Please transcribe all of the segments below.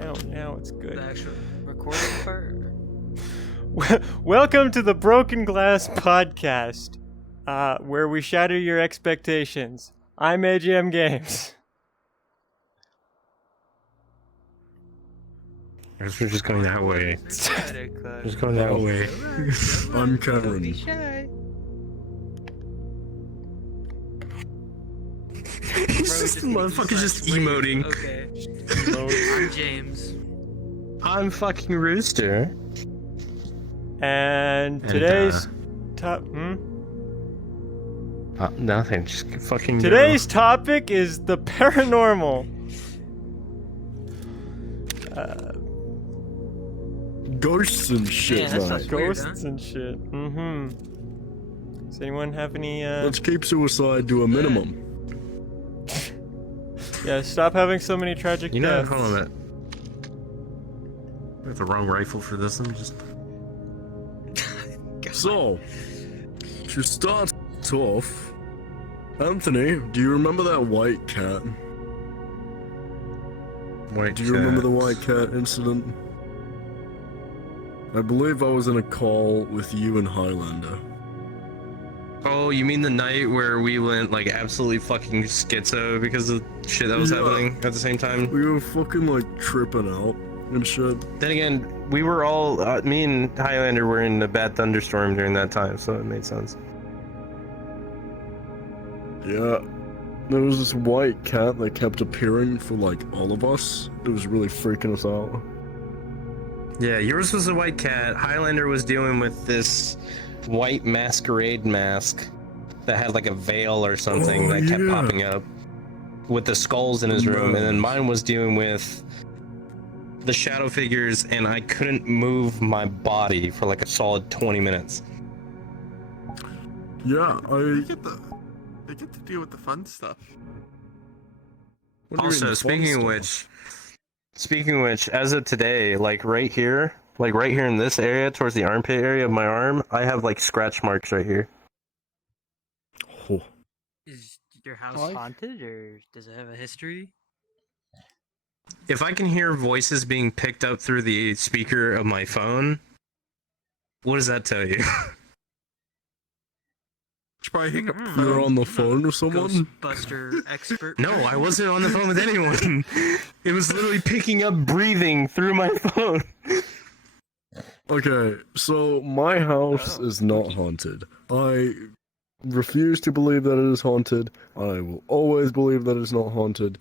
Now it's good. The actual recording part? Welcome to the Broken Glass Podcast, where we shatter your expectations. I'm AGM Games. I guess we're just going that way. Just going that way. I'm Kevin. Motherfucker's just emoting. Okay. I'm James. I'm fucking Rooster. And today's Nothing. Just fucking. Today's topic is the paranormal. Ghosts and shit, Yeah, that man. sounds weird, Ghosts and shit. Does anyone have any? Let's keep suicide to a minimum. Yeah, stop having so many tragic You know, deaths. hold on a minute. I have the wrong rifle for this one. Just. So, to start off, Anthony, do you remember that white cat? Wait. Do you remember the white cat incident? I believe I was in a call with you and Highlander. Oh, you mean the night where we went like absolutely fucking schizo because of shit that was happening at the same time? We were fucking like tripping out and shit. Then again, we were all me and Highlander were in a bad thunderstorm during that time, so it made sense. Yeah. There was this white cat that kept appearing for like all of us. It was really freaking us out. Yeah, yours was a white cat. Highlander was dealing with this white masquerade mask that had like a veil or something that kept popping up with the skulls in his room, and then mine was dealing with the shadow figures, and I couldn't move my body for like a solid 20 minutes. Yeah, They get to deal with the fun stuff. What do you mean, Also, fun speaking of which, as of today, like right here in this area, towards the armpit area of my arm, I have like scratch marks right here. Oh. Is your house haunted, or does it have a history? If I can hear voices being picked up through the speaker of my phone, what does that tell you? Should probably hang up the You're phone. on the phone with someone? Ghostbuster expert? No, I wasn't on the phone with anyone. It was literally picking up breathing through my phone. Okay, so my house is not haunted. I refuse to believe that it is haunted. I will always believe that it's not haunted.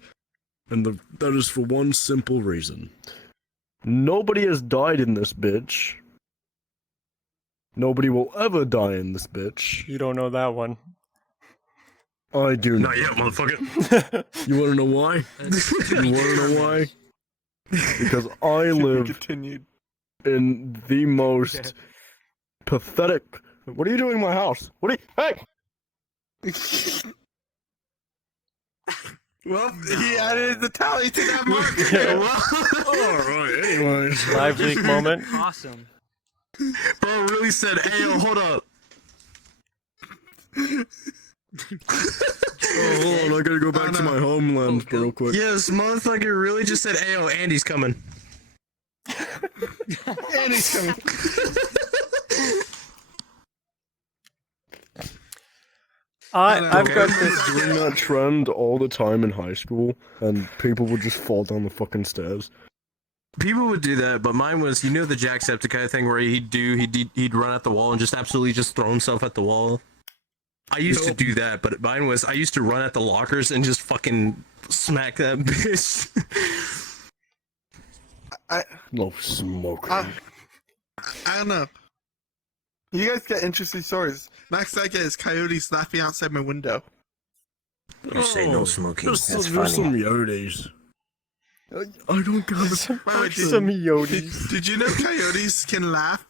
And that is for one simple reason. Nobody has died in this bitch. Nobody will ever die in this bitch. You don't know that one. I do not. Not yet, motherfucker. You wanna know why? You wanna know why? Because I live Continued. in the most pathetic... What are you doing in my house? What are you... Hey! Well, he added the tally to that mark. Alright, anyways. Live leak moment. Awesome. Bro really said, "Ayo, hold up." Oh, hold on, I gotta go back to my homeland real quick. Yes, motherfucker really just said, "Ayo, Andy's coming." Andy's coming. I've got I this. was doing that trend all the time in high school, and people would just fall down the fucking stairs. People would do that, but mine was, you know, the Jacksepticeye thing where he'd run at the wall and just absolutely just throw himself at the wall. I used to do that, but mine was, I used to run at the lockers and just fucking smack that bitch. No smoke. I don't know. You guys get interesting stories. Next I get is coyotes laughing outside my window. You say no smoking. There's That's some funny. Yodes. I don't got the Wait, Some Yodes. did you know coyotes can laugh?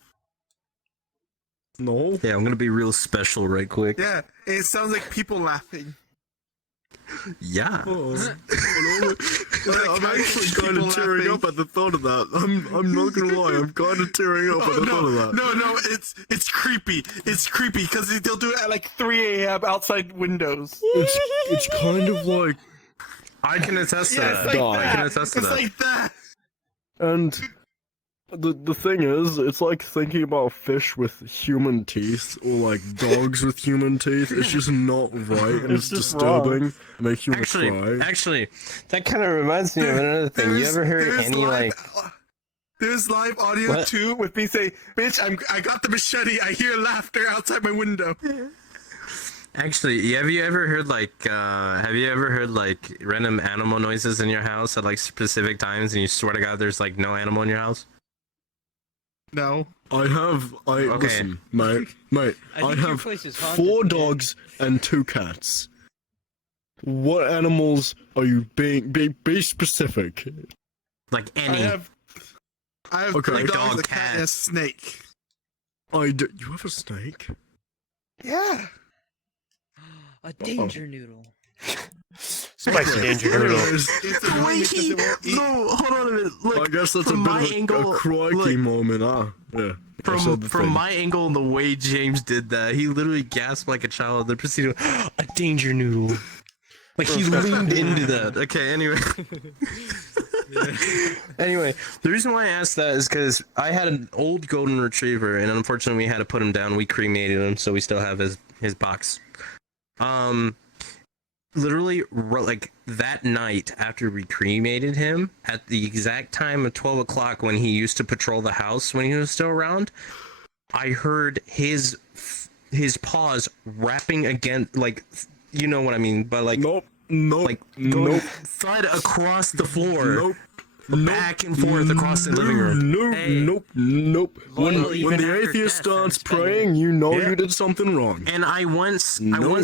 No. Yeah, I'm gonna be real special right quick. Yeah, it sounds like people laughing. Yeah. Oh, Like I'm actually people kind of tearing laughing. up at the thought of that. I'm not gonna lie, I'm kind of tearing up at the thought of that. No, it's creepy. It's creepy because they'll do it at like 3 a.m. outside windows. It's kind of like I can attest to Yeah, that. it's like Dog. that. I can attest to It's that. like that. And the thing is, it's like thinking about fish with human teeth or like dogs with human teeth. It's just not right, and It's it's just disturbing. wrong. It makes you want to cry. Actually, that kind of reminds me of another thing. You ever heard any like? There's live audio What? too with me saying, "Bitch, I got the machete. I hear laughter outside my window." Actually, have you ever heard like random animal noises in your house at like specific times, and you swear to God, there's like no animal in your house? No. Listen, mate, I think your have place is haunted, 4 man. dogs and 2 cats. What animals are you being? Be specific. Like I any? have Okay. 3 dogs, Dog, a cat, and a snake. You have a snake? Yeah. A danger noodle. Spicy danger noodle. It's annoying because it won't eat. No, hold on a minute. Look, I guess that's a from bit my of angle, a crikey look, moment, Yeah. I said the from thing. my angle and the way James did that, he literally gasped like a child. Then proceeded, a danger noodle. Like he leaned into that. Okay, anyway. Anyway, the reason why I asked that is because I had an old golden retriever, and unfortunately, we had to put him down. We cremated him, so we still have his box. Literally, like that night after we cremated him, at the exact time of 12 o'clock when he used to patrol the house when he was still around, I heard his paws wrapping against, like, you know what I mean, but like, Nope. like going thud across the floor, back and forth across the living room. Nope. When even the after atheist death, starts there's been- praying, you know Yeah. you did something wrong. And I once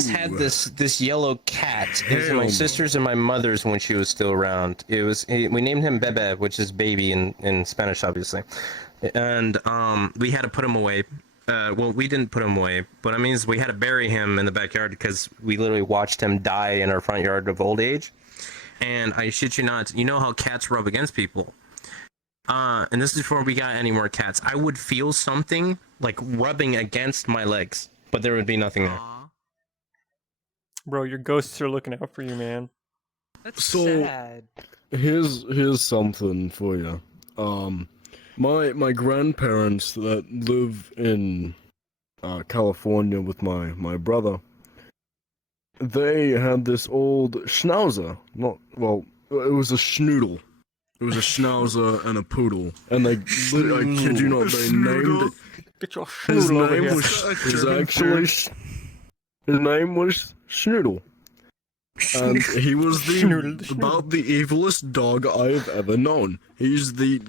had this yellow cat. It was Hell my no. sister's and my mother's when she was still around. We named him Bebe, which is baby in Spanish, obviously. And we had to put him away. Well, we didn't put him away, but I mean, we had to bury him in the backyard because we literally watched him die in our front yard of old age. And I shit you not, you know how cats rub against people. And this is before we got any more cats. I would feel something like rubbing against my legs, but there would be nothing there. Aw, Bro, your ghosts are looking out for you, man. that's So- sad. Here's something for you. My grandparents that live in California with my brother, they had this old schnauzer. It was a schnoodle. It was a schnauzer and a poodle, and I kid you not, they named it. Get your His schnoodle over name here. his name was Schnoodle. And he was Schnoodle. about the evilest dog I have ever known. He's the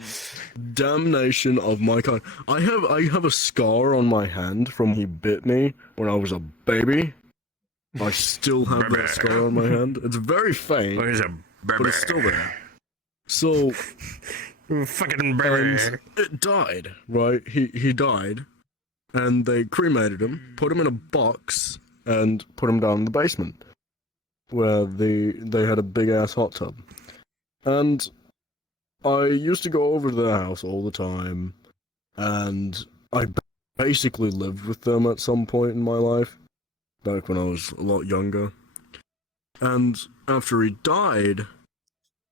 damnation of my kind. I have a scar on my hand from he bit me when I was a baby. I still have that scar on my hand. It's very faint, but it's still there. So Fucking and it died, right? He died, and they cremated him, put him in a box, and put him down in the basement, where they had a big ass hot tub. And I used to go over to their house all the time, and I basically lived with them at some point in my life, back when I was a lot younger. And after he died,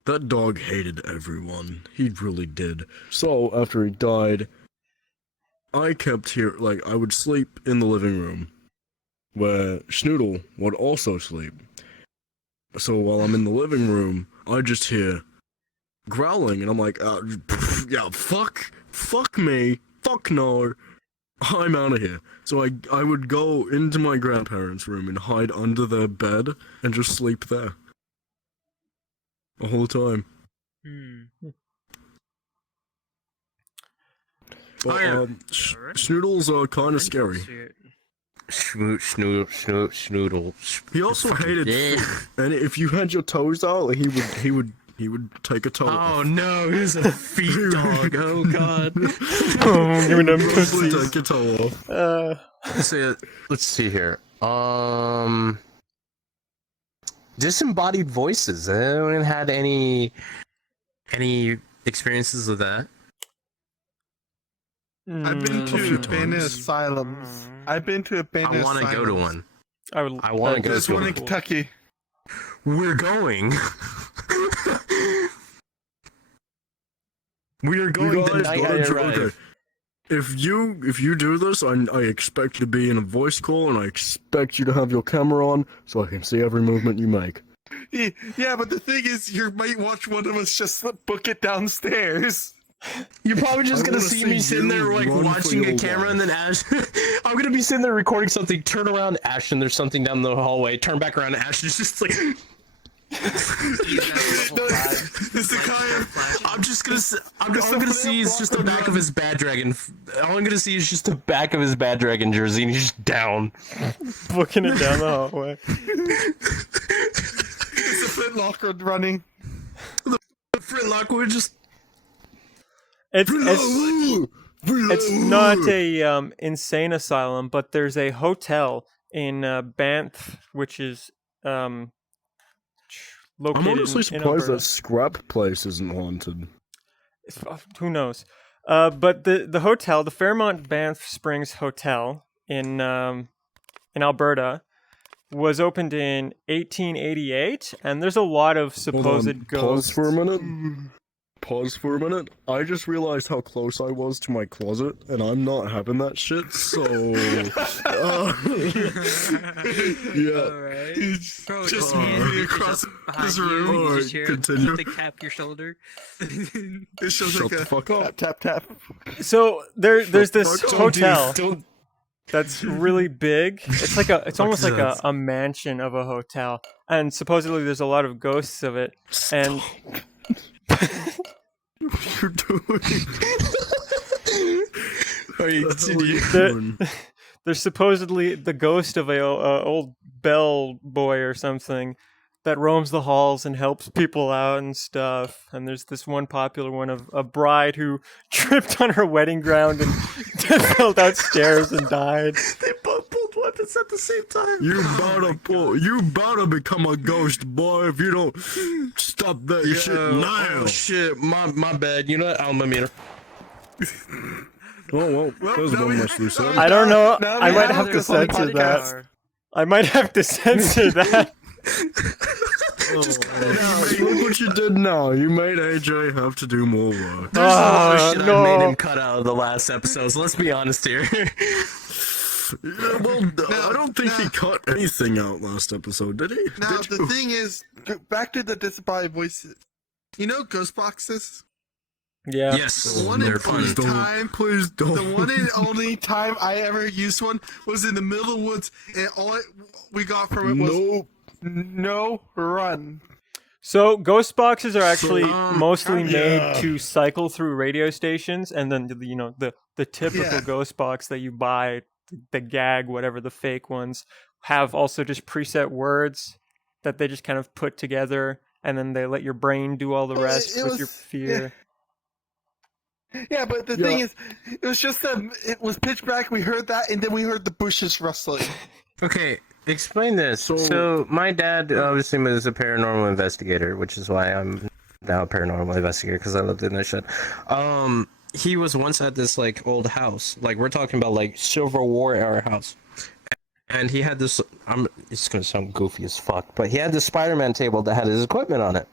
that dog hated everyone. He really did. So, after he died, I kept I would sleep in the living room, where Schnoodle would also sleep. So while I'm in the living room, I just hear growling, and I'm like, yeah, fuck me, fuck no, I'm out of here. So I would go into my grandparents' room and hide under their bed and just sleep there. The whole time. But, Schnoodles are kind of scary. Schnoodle. He also hated food, and if you had your toes out, he would take a toe Oh off. no, he's a feet dog. Oh god. Oh, give me them Please pussies. take your toe off. Let's see here. Disembodied voices. Anyone had any experiences with that? I've been few to times. abandoned asylums. I've been to abandoned I want to go to asylums. one. I wanna go There's to one one. in Kentucky. We're going. We are going the night I arrive. Okay. If you do this, I expect you to be in a voice call, and I expect you to have your camera on so I can see every movement you make. Yeah, but the thing is, you might watch one of us just book it downstairs. You're probably just I gonna wanna see see me sitting there you like run for watching a your camera, life. and then Ash. I'm gonna be sitting there recording something. Turn around, Ashton. There's something down the hallway. Turn back around, Ashton's just like. I'm just gonna. I'm gonna see is just the back of his bad dragon. All I'm gonna see is just the back of his bad dragon jersey, and he's just down. Booking it down the hallway. It's a flintlock running. The flintlock would just. It's not a insane asylum, but there's a hotel in Banff, which is located I'm honestly in surprised Alberta. that Scrap Place isn't haunted. Who knows? But the hotel, the Fairmont Banff Springs Hotel in Alberta, was opened in 1888, and there's a lot of supposed ghosts. Pause for a minute. I just realized how close I was to my closet, and I'm not having that shit, so... yeah. Alright. Bro, Just hand moving is across just behind this you, room. you Alright, just hear continue. the tap your shoulder. It shows Shut like the a fuck up. tap, tap, tap. So there's this fuck up. hotel Don't. that's really big. It's almost like that? a mansion of a hotel, and supposedly there's a lot of ghosts of it. And You're doing... Alright, continue. there's supposedly the ghost of a old bell boy or something that roams the halls and helps people out and stuff. And there's this one popular one of a bride who tripped on her wedding ground and fell downstairs and died. They both pulled weapons at the same time. You better become a ghost, boy, if you don't stop that shit now. Oh shit, my bad. You know what? I'm a meter. Oh, well, there's now one we- less loose end. I don't know. Now I we might have have to this on censor podcast. that. I might have to censor that. Look what you did now. You made AJ have to do more work. There's a lot of shit I made no. him cut out of the last episodes. Let's be honest here. Yeah, well, I don't think he cut anything out last episode, did he? Now, Did the you? thing is, back to the disembodied voices. You know ghost boxes? Yeah. Yes, The one they're and fun. only time, Please don't. the one and only time I ever used one was in the middle of the woods, and all we got from it was Nope. no run. So ghost boxes are actually mostly yeah. made to cycle through radio stations, and then the typical Yeah. ghost box that you buy, the gag, whatever the fake ones, have also just preset words that they just kind of put together, and then they let your brain do all the Well, rest it with your was- fear. Yeah, but the thing is, it was just it was pitch black. We heard that, and then we heard the bushes rustling. Okay, explain this. So- So my dad obviously was a paranormal investigator, which is why I'm now a paranormal investigator, because I lived in this shit. He was once at this like old house, like we're talking about like Civil War era house, and he had this. It's gonna sound goofy as fuck, but he had this Spider-Man table that had his equipment on it,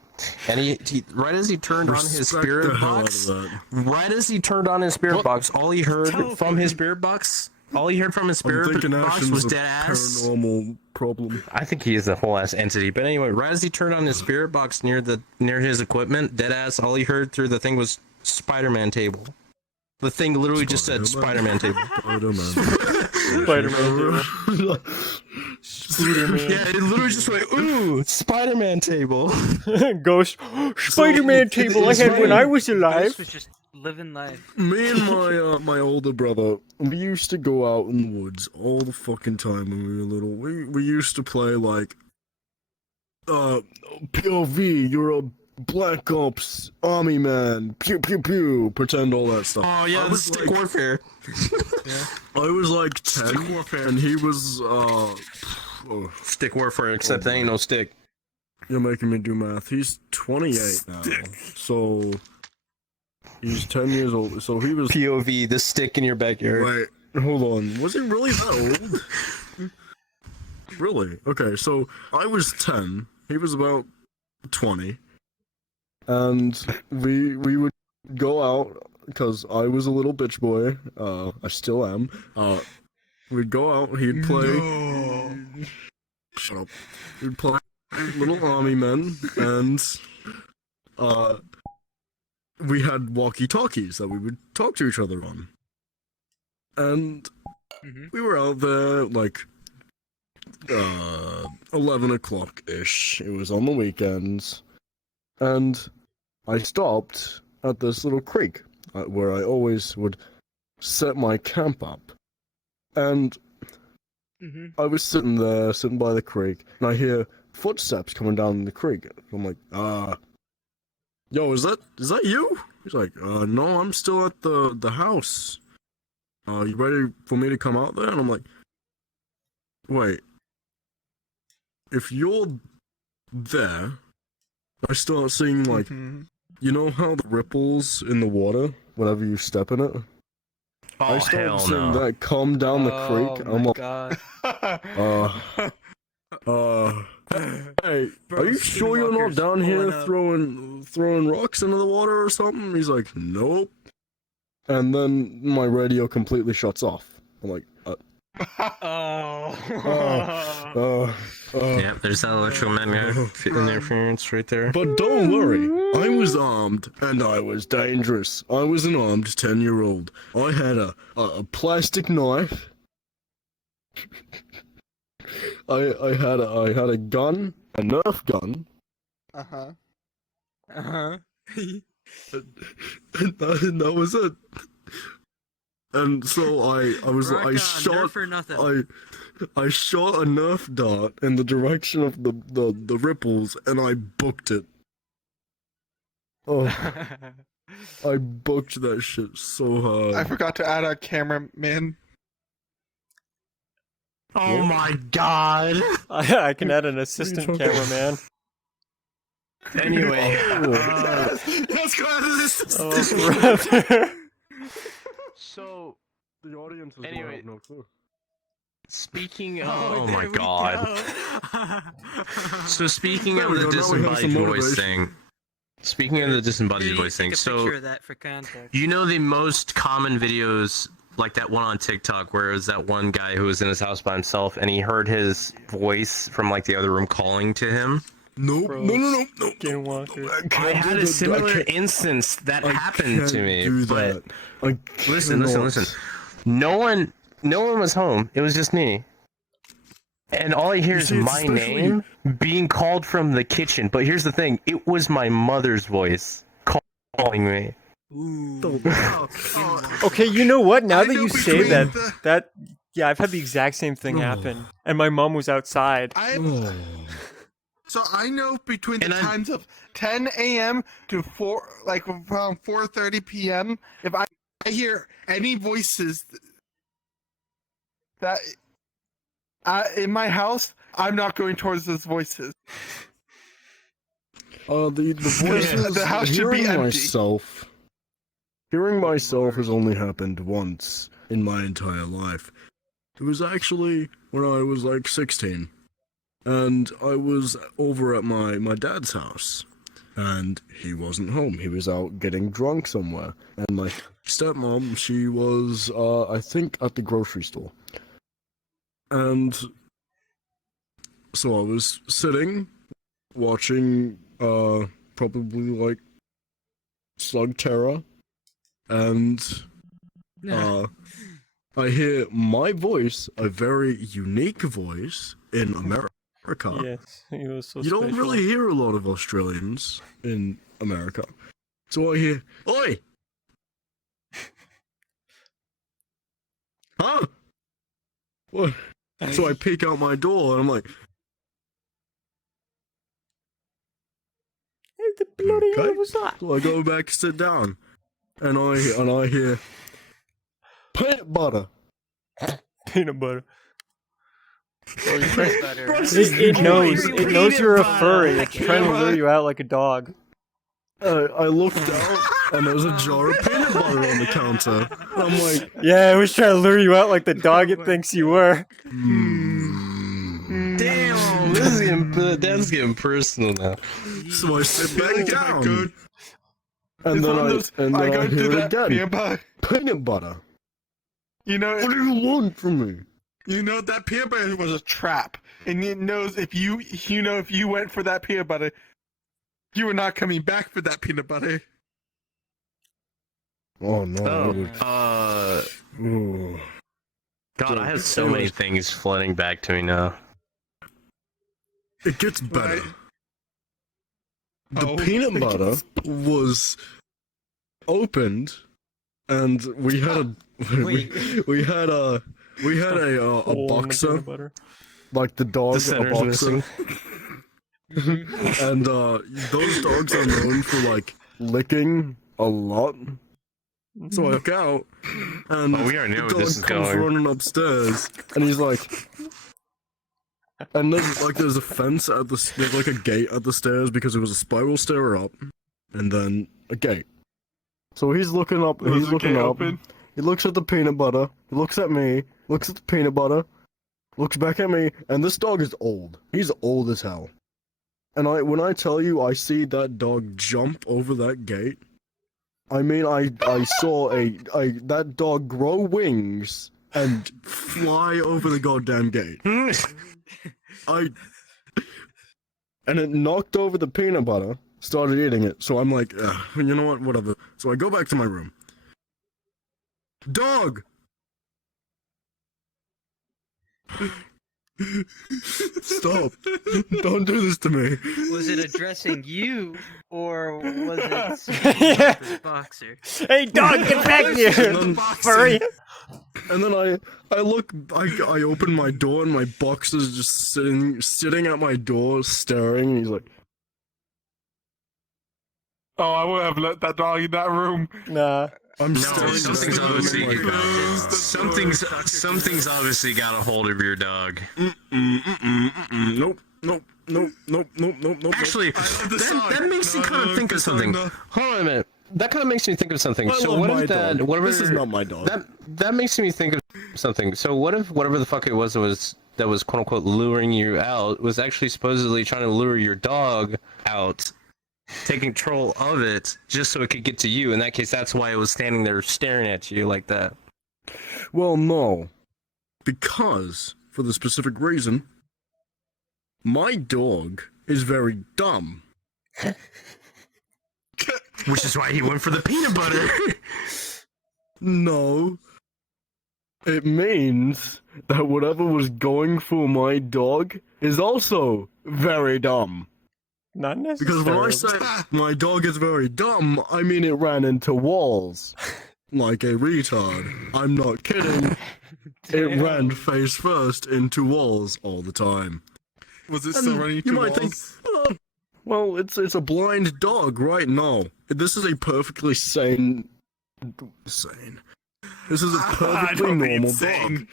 and he right as he turned on his Respect spirit the hell out box, of that. right as he turned on his spirit box, all he heard from his spirit box. All he heard from his I'm spirit thinking box Ashton's was a dead ass. paranormal problem. I think he is a whole ass entity. But anyway, right as he turned on his spirit box near his equipment, dead ass, all he heard through the thing was Spider-Man table. The thing literally just said Spider-Man table. Spider-Man. Yeah, it literally just went, ooh, Spider-Man table. Ghost Spider-Man table I had when I was alive. Ghost was just living life. Me and my older brother, we used to go out in the woods all the fucking time when we were little. We used to play like POV, you're a Black Ops Army man, pew pew pew, pretend all that stuff. Oh yeah, I the was stick like- warfare. I was like 10, and he was Stick warfare, except there ain't no stick. you're making me do math. He's 28 now, so he's 10 years old. So he was. POV, the stick in your backyard. Wait, hold on. Was he really that old? Really? Okay, so I was 10. He was about 20. And we would go out because I was a little bitch boy. I still am. We'd go out. He'd play. No. Shut up. We'd play Little Army Men, and we had walkie-talkies that we would talk to each other on. And we were out there like 11 o'clock ish. It was on the weekends, and I stopped at this little creek where I always would set my camp up. And I was sitting there, sitting by the creek, and I hear footsteps coming down the creek. I'm like, yo, is that you? He's like, no, I'm still at the house. You ready for me to come out there? And I'm like, wait, if you're there, I start seeing like, you know how the ripples in the water whenever you step in it? Oh, I started hell seeing no. that come down the creek. I'm like, God. hey, Bro, are you sure you're not skinwalkers down here pulling up. throwing rocks into the water or something? He's like, nope. And then my radio completely shuts off. I'm like, Yeah, there's that electromagnetic interference right there. But don't worry, I was armed, and I was dangerous. I was an armed 10-year-old. I had a plastic knife. I had a gun, a Nerf gun. And that was it. And so I shot for nothing. I shot a Nerf dart in the direction of the ripples, and I booked it. Oh, I booked that shit so hard. I forgot to add a cameraman. Oh my god! I can add an assistant cameraman. Anyway, Let's go ahead and Oh, brother. so The audience is Anyway. have no clue. speaking Oh, of, my there we god. So speaking There of we the go, now we have some disembodied voice motivation. thing, speaking of the disembodied Dude, voice take thing, a so picture of that for context. you know the most common videos, like that one on TikTok where it was that one guy who was in his house by himself and he heard his voice from like the other room calling to him? Nope. Bro, No. Skinwalker. I had a similar instance that happened to me, but listen. No one was home. It was just me. And all I hear is see, it's my especially- name being called from the kitchen. But here's the thing, it was my mother's voice calling me. Ooh. Okay, you know what? Now I that know you say between that, the- yeah, I've had the exact same thing happen, and my mom was outside. So I know between the And I'm- times of 10 a.m. to around 4:30 p.m. If I hear any voices that in my house, I'm not going towards those voices. The voices. The house should be hearing empty. myself. Hearing myself has only happened once in my entire life. It was actually when I was like 16, and I was over at my dad's house, and he wasn't home. He was out getting drunk somewhere, and my stepmom, she was I think at the grocery store, and so I was sitting watching probably like Slug Terror, and I hear my voice, a very unique voice in America. Yes, he was so You don't special. really hear a lot of Australians in America. So I hear, "Oi!" Huh? What? So I peek out my door and I'm like, Hey, the bloody Okay. hell was that? so I go back, sit down, and I hear peanut butter. Peanut butter. Better. It knows you're a furry. It's trying to lure you out like a dog. I looked out and there's a jar of peanut butter on the counter. I'm like, Yeah, it was trying to lure you out like the dog it thinks you were. Damn, that's getting personal now. so I sit back Feeling down. good. And It's then one of those, I go hear through it that again. peanut butter. Peanut butter. You know, What do you want from me? you know that peanut butter was a trap, and it knows if if you went for that peanut butter, you were not coming back for that peanut butter. Oh no! I would- Ooh. God, I have so many things flooding back to me now. It gets better. Right. The Oh, peanut it butter gets- was opened, and we had we had a Hole in the boxer, peanut butter. like the dog, The a center's boxer, missing. and those dogs are known for like licking a lot. So I look out, and Oh, we already know the where this dog is comes going. running upstairs, and he's like, and there's a fence at there's like a gate at the stairs because it was a spiral stair up, and then a gate. So he's looking up. Was He's the looking gate up. open? He looks at the peanut butter. He looks at me. Looks at the peanut butter. Looks back at me. And this dog is old. He's old as hell. And when I tell you I see that dog jump over that gate, I mean I saw that dog grow wings and fly over the goddamn gate. And it knocked over the peanut butter, started eating it. So I'm like, you know what, whatever. So I go back to my room. Dog! Stop. Don't do this to me. Was it addressing you, or was it Yeah. speaking to this boxer? Hey, dog, get back And here, then- furry! And then I look, I open my door and my boxer's just sitting at my door staring, and he's like, Oh, I would have let that dog in that room. Nah. I'm No, staring something's at him obviously like, something's obviously got a hold of your dog. nope, nope, nope, nope, nope, nope, nope. Actually, I love the song. that makes me No, kind no, of think the of song, something. no. Hold on a minute. That kind of makes me think of something. I So love what my if that? dog. Whatever. This is not my dog. That makes me think of something. So what if whatever the fuck it was that was quote unquote luring you out was actually supposedly trying to lure your dog out, taking control of it just so it could get to you. In that case, that's why it was standing there staring at you like that. Well, no. Because, for the specific reason, my dog is very dumb. Which is why he went for the peanut butter. No. It means that whatever was going for my dog is also very dumb. Not Because when I necessarily. say my dog is very dumb, I mean it ran into walls. Like a retard. I'm not kidding. It ran face first into walls all the time. Was it And still running you through might think, walls? oh, well, it's a blind dog, right? No. This is a perfectly sane. This is a I perfectly don't mean normal sane. dog.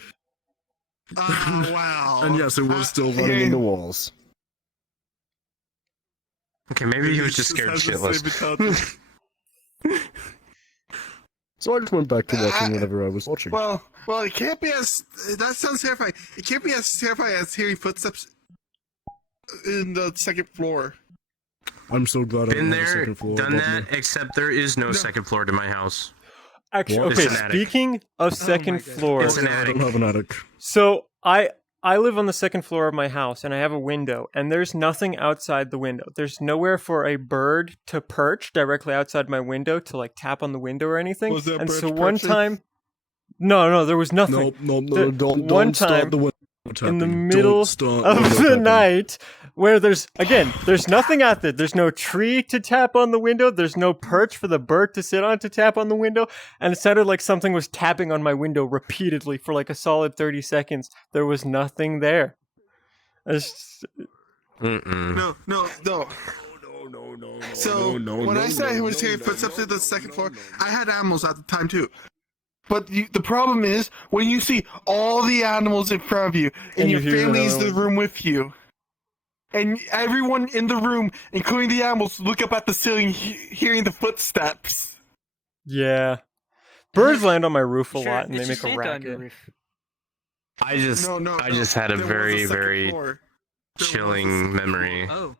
Ah, wow. And yes, it was still running into walls. Okay, maybe he was just scared Has the same shitless. intelligence. So I just went back to watching whatever I was watching. Well, it can't be as. That sounds terrifying. It can't be as terrifying as hearing footsteps in the second floor. I'm so glad I Been don't have a there, second floor done above that, me. except there is no second floor to my house. Actually, What? okay, It's an attic. speaking of second God. floor, It's an I attic. don't have an attic. so I live on the second floor of my house, and I have a window, and there's nothing outside the window. There's nowhere for a bird to perch directly outside my window to like tap on the window or anything. Was there and birds so one perching? time, no, there was nothing. Nope, no, The don't one start time the window in tapping. the Don't middle start of window the tapping. night where there's nothing out there. There's no tree to tap on the window. There's no perch for the bird to sit on to tap on the window. And it sounded like something was tapping on my window repeatedly for like a solid 30 seconds. There was nothing there. It's- Mm-mm. No. No. So when I said I was hearing footsteps in the second floor, I had animals at the time too. But the problem is when you see all the animals in front of you and, And your you hear family is in another the room with you, and everyone in the room, including the animals, look up at the ceiling, hearing the footsteps. yeah. Birds land on my roof a Sure, lot and they it's make just a Santa on your racket. roof. I just had a there was very, second very floor. There was a chilling second memory. Oh,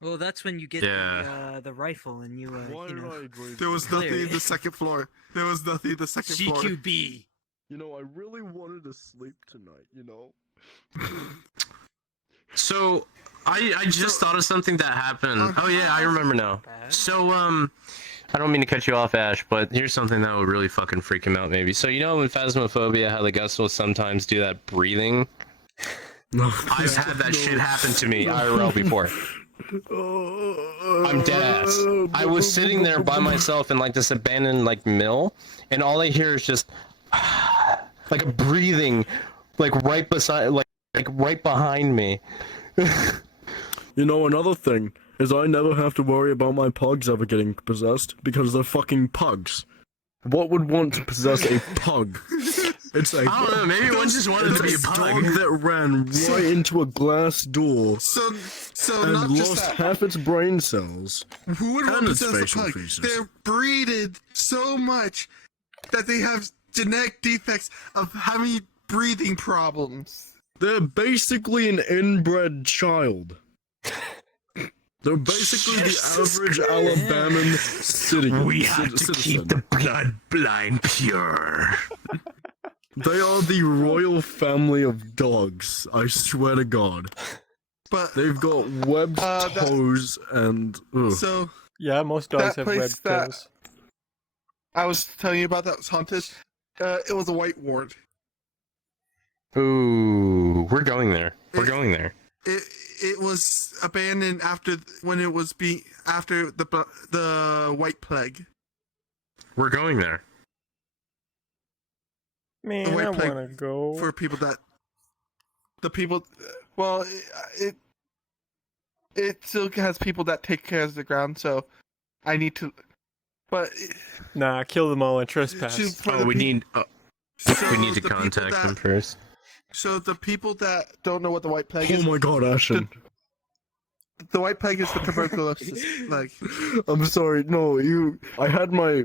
Well, that's when you get the rifle and you Why you did know I agree? There was Clear. nothing in the second floor. There was nothing in the second floor. CQB. You know, I really wanted to sleep tonight. You know. So I just thought of something that happened. Oh yeah, I remember now. So I don't mean to cut you off, Ash, but here's something that would really fucking freak him out maybe. So you know in Phasmophobia how the Gus will sometimes do that breathing? No. I've had that shit happen to me IRL before. I'm dead ass. I was sitting there by myself in like this abandoned like mill, and all I hear is just like a breathing, like right beside, like right behind me. You know, another thing is I never have to worry about my pugs ever getting possessed because they're fucking pugs. What would want to possess a pug? It's like I don't know. Maybe one just wanted to be a dog pug. that ran right into a glass door So and not just lost that. half its brain cells. Who would want and to its possess a facial pug? features. They're breeded so much that they have genetic defects of having breathing problems. They're basically an inbred child. They're basically the average Alabaman citizen. bloodline pure. They are the royal family of dogs, I swear to God. But They've got webbed that- toes and... ugh. so Yeah, most dogs That have place webbed that- toes. I was telling you about that was haunted. It was a white ward. Ooh, we're going there. We're going there. It was abandoned after the White Plague. We're going there. Man, white I plague want to go. For people that well, it still has people that take care of the ground, so I need to. But Nah, kill them all and trespass. for Oh, the we pe- need so we need to the people contact that- them first. So the people that don't know what the White Plague Oh is, my God, Ashen. the White Plague is the tuberculosis. Like, I'm sorry, no, I had my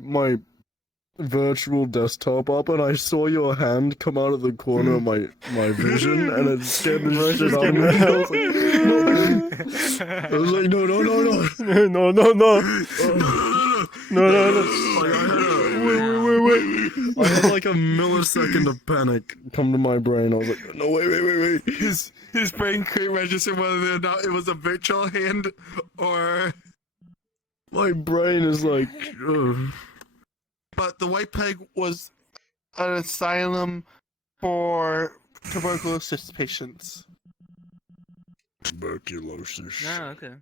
virtual desktop up and I saw your hand come out of the corner of my vision and it scared the shit out of me. I was like, no. no, no, no, wait. I had like a millisecond of panic come to my brain. I was like, no, wait. his brain couldn't register whether or not it was a virtual hand or. My brain is like, ugh. But the White Plague was an asylum for tuberculosis patients. Tuberculosis. Oh, okay.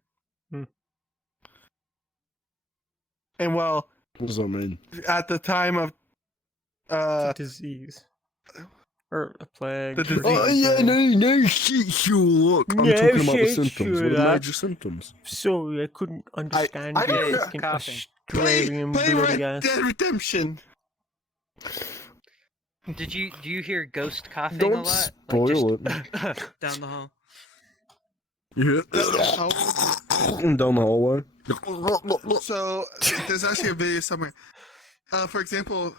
And well, What does that mean? at the time of It's a disease. Or a plague. The disease. Oh yeah, no shit, you look. I'm No talking about the shit, symptoms. you What are the lot. major symptoms? Sorry, I couldn't understand I you don't know. fucking Coughing. Australian play bloody Red ass. Dead Redemption. Do you hear ghost coughing a Don't lot? spoil it. Down the hall. You hear down the hallway. So there's actually a video somewhere. For example,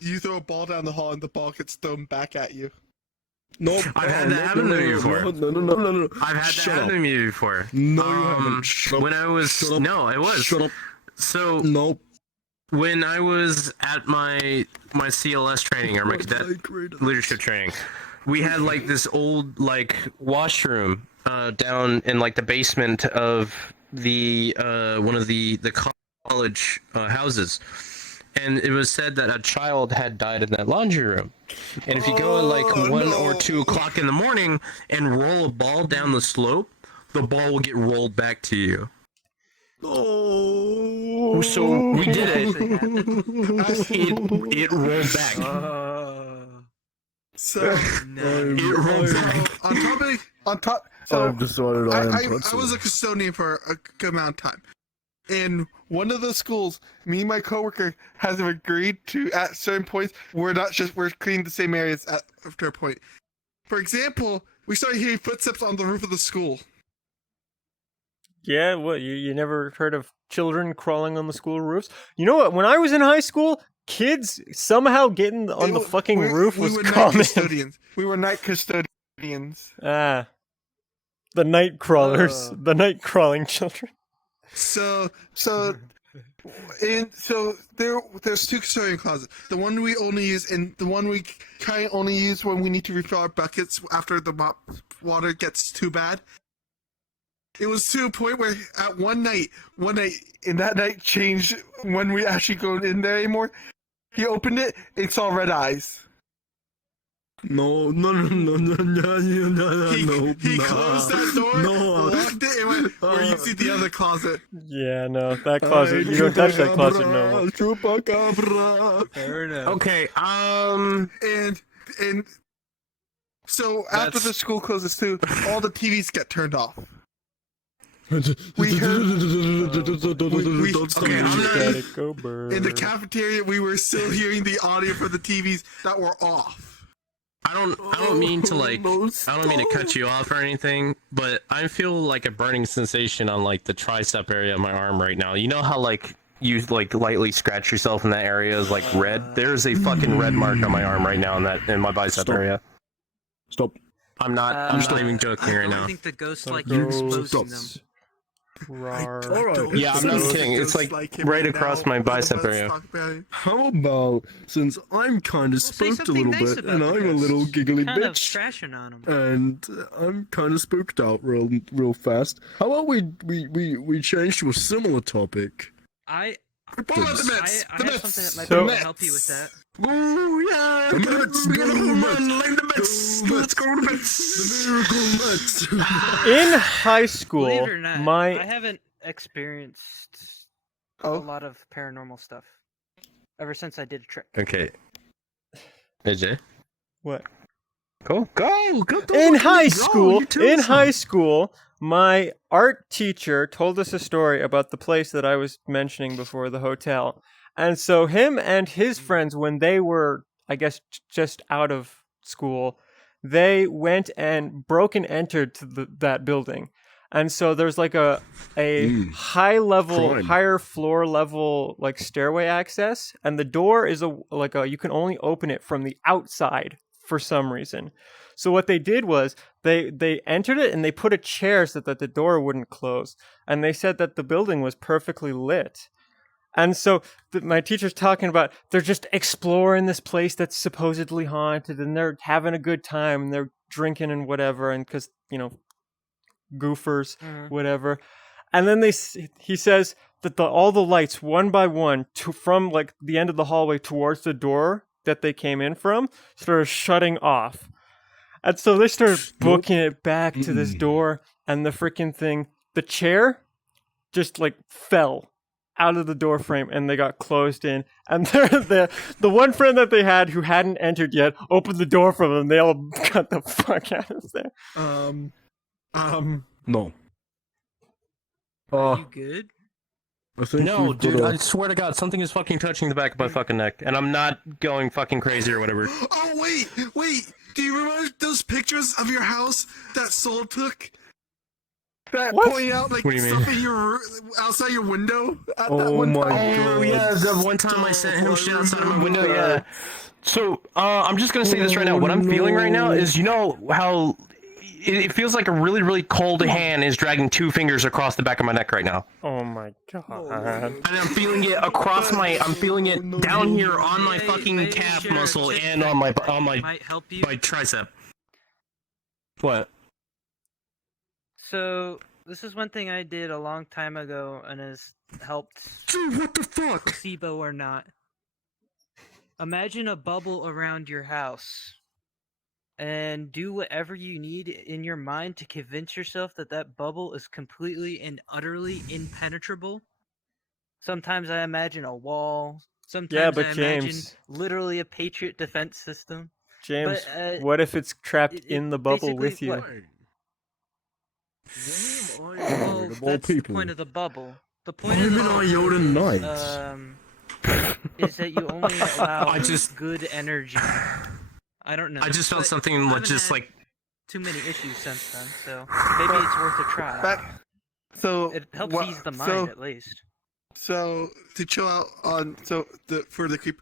you throw a ball down the hall and the ball gets thrown back at you. Nope. I've had that happen to me before. No. I've had Shut that happen up. to me before. No, you haven't. Shut up. When I was Shut up. no, it was. Shut up. So Nope. when I was at my CLS training or my cadet leadership training, we had like this old like washroom down in like the basement of the one of the college houses, and it was said that a child had died in that laundry room. And if you go at like 1 or 2 o'clock in the morning and roll a ball down the slope, the ball will get rolled back to you. Oh. So we did it. Actually It rolled back. So No. It rolled back. on top. So I've decided I am I pretzel. was a custodian for a good amount of time. In one of the schools, me and my coworker has agreed to at certain points we're cleaning the same areas after a point. For example, we started hearing footsteps on the roof of the school. Yeah, what, you never heard of children crawling on the school roofs? You know what, when I was in high school, kids somehow getting on the fucking roof was we were night common. custodians. We were night custodians. Ah. The night crawlers, the night crawling children. So there's two sewing closets. The one we only use and the one we kind of only use when we need to refill our buckets after the mop water gets too bad. It was to a point where at one night, and that night changed when we actually go in there anymore. He opened it and saw red eyes. No. He closed that door, locked it, and went, we're using the other closet. Yeah, no, that closet. You don't touch that closet, no. Chupacabra. Fair enough. Okay, And so after the school closes too, all the TVs get turned off. We heard. Okay, I'm not. Let it go, bird. In the cafeteria, we were still hearing the audio for the TVs that were off. I don't mean to I don't mean to cut you off or anything, but I feel like a burning sensation on like the tricep area of my arm right now. You know how like you like lightly scratch yourself in that area is like red? There's a fucking red mark on my arm right now in my bicep area. Stop. I'm not even joking right now. I think the ghosts like you exposing them. Rawr. Yeah, I'm not kidding. It's like right across my bicep area. How about, since I'm kind of say spooked a something little nice bit, about and the I'm a little ghosts. giggly Kind of bitch, trashing on them. and I'm kind of spooked out real fast. How about we change to a similar topic? I What about the Mets? I The have Mets. something that might So- be able to help you with that. Oh yeah, The Mets, we're go gonna home Mets, run, like the Mets. go Let's go to the The Mets. miracle Mets. In high school, Believe it or not, I my haven't experienced a Oh, lot of paranormal stuff ever since I did a trick. Okay. AJ. what? Go. In high school, my art teacher told us a story about the place that I was mentioning before, the hotel. And so him and his friends, when they were, I guess, just out of school, they went and broke and entered to that building. And so there's like a Crime. higher floor level like stairway access, and the door is you can only open it from the outside for some reason. So what they did was they entered it and they put a chair so that the door wouldn't close. And they said that the building was perfectly lit. And so my teacher's talking about they're just exploring this place that's supposedly haunted, and they're having a good time, and they're drinking and whatever, and because, goofers, whatever. And then he says that all the lights, one by one, from like the end of the hallway towards the door that they came in from, started shutting off. And so they started booking it back to this door, and the freaking thing, the chair, just like fell out of the door frame, and they got closed in. And the one friend that they had who hadn't entered yet opened the door for them. They all got the fuck out of there. No. Are you good? I think No, we've dude, got I swear to God, something is fucking touching the back of my fucking neck, and I'm not going fucking crazy or whatever. Oh wait! Do you remember those pictures of your house that Soul took? That What? pointing out like What do you stuff mean? in your outside your window. At that Oh one my time? Oh yeah, the one time I sent him shit outside of my window. Yeah. So I'm just gonna say this right now. What I'm feeling right now is, you know how it feels like a really, really cold hand is dragging two fingers across the back of my neck right now. Oh my god. And I'm feeling it across I'm feeling it down here on my fucking Maybe calf share a muscle trick and that on my might help you. tricep. What? So this is one thing I did a long time ago and has helped, Dude, what the fuck? placebo or not. Imagine a bubble around your house, and do whatever you need in your mind to convince yourself that that bubble is completely and utterly impenetrable. Sometimes I imagine a wall. Sometimes Yeah, but I imagine James- literally a Patriot defense system. James, But, what if it's trapped it in the bubble basically- with you? what? Well, Of all that's the people. point of the bubble. The point I'm of in the Iota bubble Night. is that you only allow I just- good energy. I don't know. I just felt but something I like haven't just had like too many issues since then, so maybe it's worth a try. So It helps what- ease the mind at least. So to chill out on for the creep.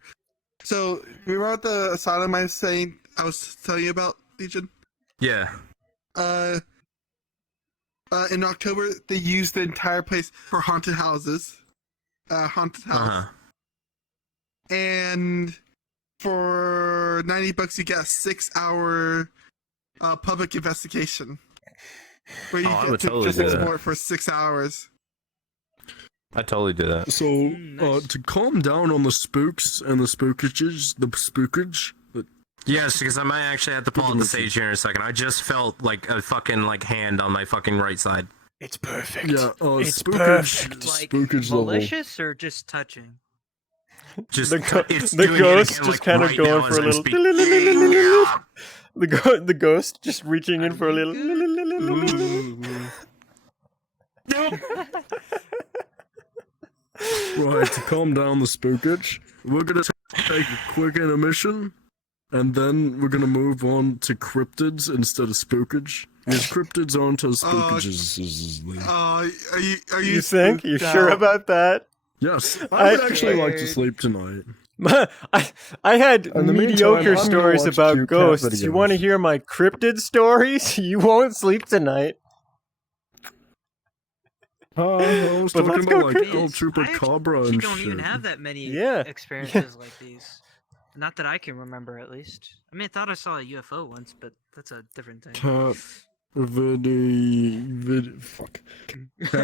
So remember the asylum I was telling you about, Legion? yeah. in October, they used the entire place for haunted houses. Haunted house. And for $90, you get a 6-hour public investigation. Where you I get would to totally just do that. explore it for 6 hours. I totally do that. So, Nice. to calm down on the spooks and the spookage. Yes, because I might actually have to pull out the sage here in a second. I just felt like a fucking hand on my fucking right side. It's perfect. Yeah, It's spookage, perfect. Like spookage level. malicious or just touching? Just The doing it ghost again, just like, kind of right going now for as a I'm little. speaking. The ghost just reaching in for a little. Right, to calm down the spookage, we're gonna take a quick intermission, and then we're gonna move on to cryptids instead of spookage. Because cryptids aren't as spookages. Are you You think? You spooked sure out? about that? Yes, I would I- actually like to Scared. sleep tonight. I had In the meantime, mediocre I'm gonna stories watch about cute cat ghosts. You want to videos. hear my cryptid stories? You won't sleep tonight. I was But talking let's go about like cryptids. El Chupacabra You and don't shit. even have that many Yeah. experiences like these. Not that I can remember, at least. I mean, I thought I saw a UFO once, but that's a different thing. Cat fuck. Cat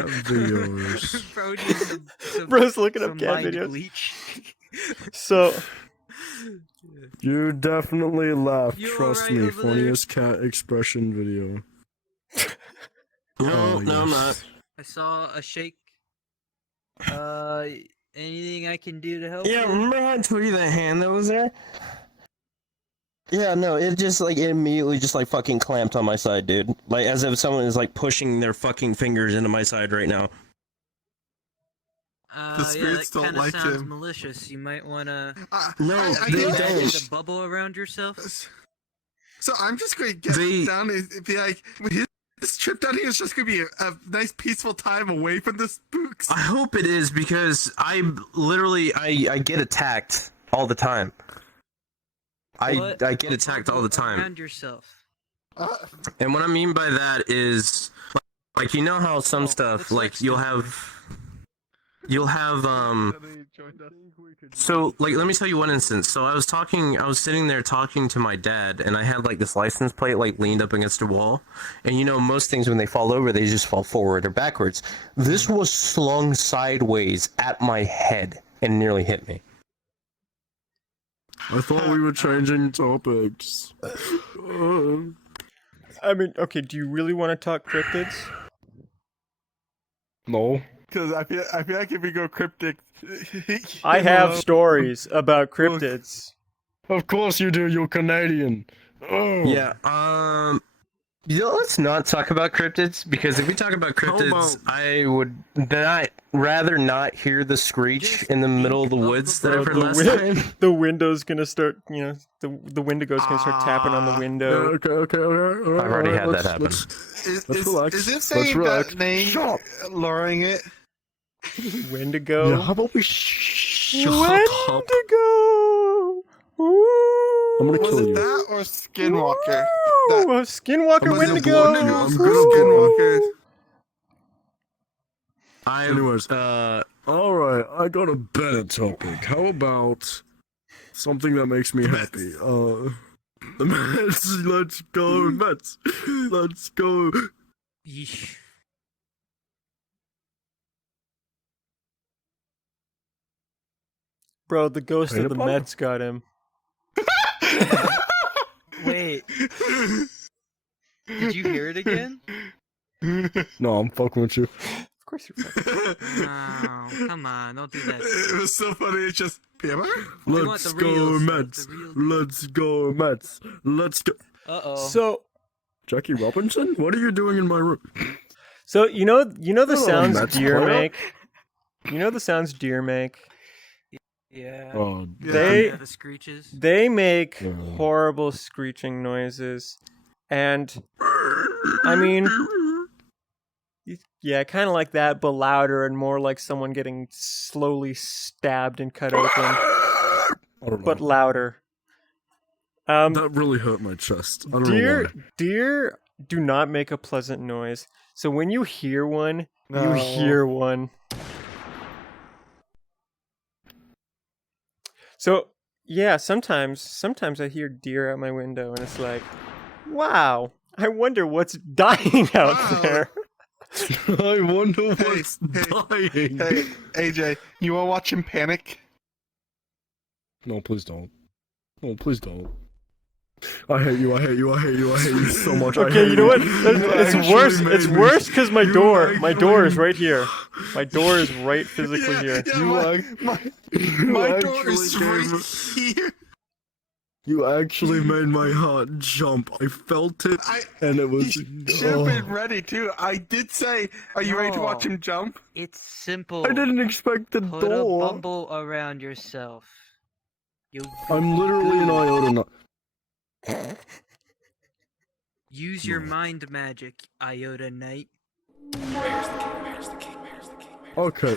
videos. Bro needs some Bro's looking up some cat mind videos. bleach. So, You definitely laughed, You trust alright me. over there? Funniest cat expression video. No, Oh, no, I'm yes. not. I saw a shake. Anything I can do to help? Yeah, you? remember how I told you that hand that was there? Yeah, no, it just it immediately just fucking clamped on my side, dude. Like as if someone is pushing their fucking fingers into my side right now. The Yeah, spirits that don't kind of like sounds him. malicious. You might wanna No, I they get imagine don't. the bubble around yourself. So I'm just going to get They- down and be like, this trip down here is just going to be a nice peaceful time away from the spooks. I hope it is because I get attacked all the time. I Put get a attacked all bubble the time. Around yourself. And what I mean by that is, you know how some Oh, stuff, that's you'll have, so, let me tell you one instance. So I was sitting there talking to my dad, and I had, this license plate, leaned up against a wall. And most things, when they fall over, they just fall forward or backwards. This was slung sideways at my head and nearly hit me. I thought we were changing topics. I mean, okay, do you really want to talk cryptids? No. Because I feel like if we go cryptic, I have stories about cryptids. Of course you do, you're Canadian. Oh. Yeah, let's not talk about cryptids, because if we talk about cryptids, I would rather not hear the screech Just in the middle of the think of woods the that I've bird. heard last time. The window's gonna start, the Wendigo's gonna start tapping on the Yeah, window. okay, all right. I've already had let's- that happen. is relax. it Let's saying relax. that name, Shut up. lowering it? Wendigo. Yeah, how about we shut up? Wendigo. Ooh. I'm gonna Was kill it you. that or Skinwalker? Ooh, a Skinwalker I'm gonna Wendigo. block you. I'm Or gonna Skinwalker. Anyways, alright, I got a better topic. How about something that makes me happy? The Mets, let's go, Mets. Let's go. Yeesh. Bro, the ghost Paint of a the pump. Mets got him. Wait, did you hear it again? No, I'm fucking with you. Of course you're fucking. No, come on, don't do that. It was so funny. It's just PMR. We want Let's the go, real stuff, Mets. the real- Let's go, Mets. Let's go. Uh-oh. So, Jackie Robinson, what are you doing in my room? you know the Oh, sounds Mets deer player. make. You know the sounds deer make. Yeah. Oh, They- Yeah, the screeches. They make Yeah. horrible screeching noises, and I mean, yeah, kind of like that, but louder and more like someone getting slowly stabbed and cut open, I don't know. but louder. That really hurt my chest. I don't know why. Deer do not make a pleasant noise. So when you hear one, you No. hear one. So yeah, sometimes I hear deer out my window, and it's like, wow, I wonder what's dying out Wow. there. I wonder Hey, what's dying. Hey, AJ, you wanna watch him panic? No, please don't. No, please don't. I hate you. I hate you. I hate you. I hate you so much. I Okay, hate you know what? You It's actually worse. made It's me- worse because my you door actually- is right here. My door is right physically here. My door is right here. You actually made my heart jump. I felt it, and it was. You should have been ready too. I did say, "Are you ready to watch No. him jump?" It's simple. I didn't expect the Put a door. bubble around yourself. I'm literally an iota. Use your mind magic, Iota Knight. Okay,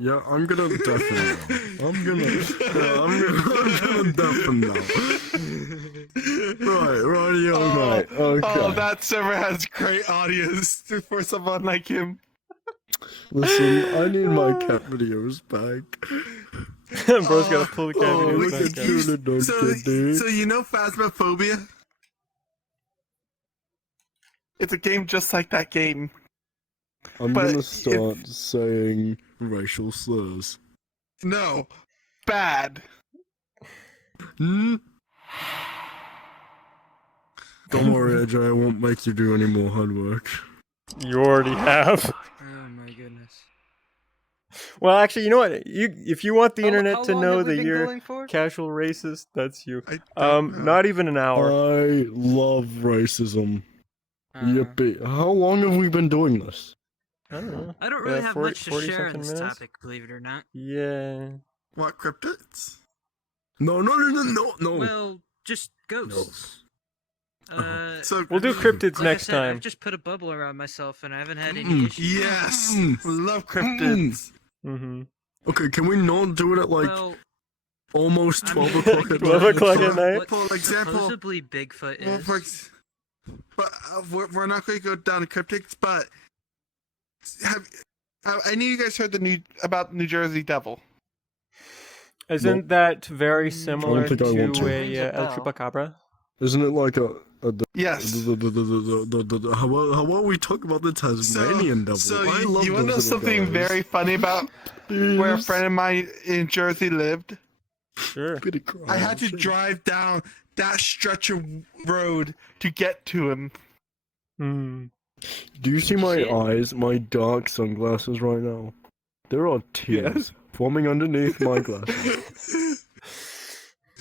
yeah, I'm gonna deafen now. I'm gonna deafen now. Right, yo, mate. Okay. Oh, that server has great audience for someone like him. Listen, I need my cat videos back. Bro's gotta pull the cat Oh, videos look back at out. you. Don't get deep. So you know Phasmophobia? It's a game just like that game. I'm but gonna if- start saying racial slurs. No, bad. Hmm? Don't worry, AJ, I won't make you do any more hard work. You already have. Oh my goodness. Well, actually, you know what? If you want the How internet to long know have we that been you're going for? casual racist, that's you. I don't know. Not even an hour. I love racism. Uh, Yippee. How long have we been doing this? I don't know. I don't really have 40 much to share in 40-something this minutes? topic, believe it or not. Yeah. What cryptids? No. Well, just ghosts. So We'll do cryptids like next I said, time. I've just put a bubble around myself and I haven't had any Mm. issues. Yes, Mm. love cryptids. Mm-hmm. Okay, can we not do it at like Well, almost I 12 mean, o'clock at 12 night? o'clock at what night? For example, supposedly Bigfoot well, is. but we're not going to go down to cryptids. But have any of you guys heard about New Jersey Devil? Isn't that very similar think I want to to. a El Rings a bell. Chupacabra? Isn't it like a Yes. how about we talk about the Tasmanian devil? So I you, love you want to know those little something guys. very funny about where a friend of mine in Jersey lived? Sure. Gonna cry. I had to drive down that stretch of road to get to him. Hmm. Do you see my Shit. eyes, my dark sunglasses right now? There are tears forming underneath my glasses.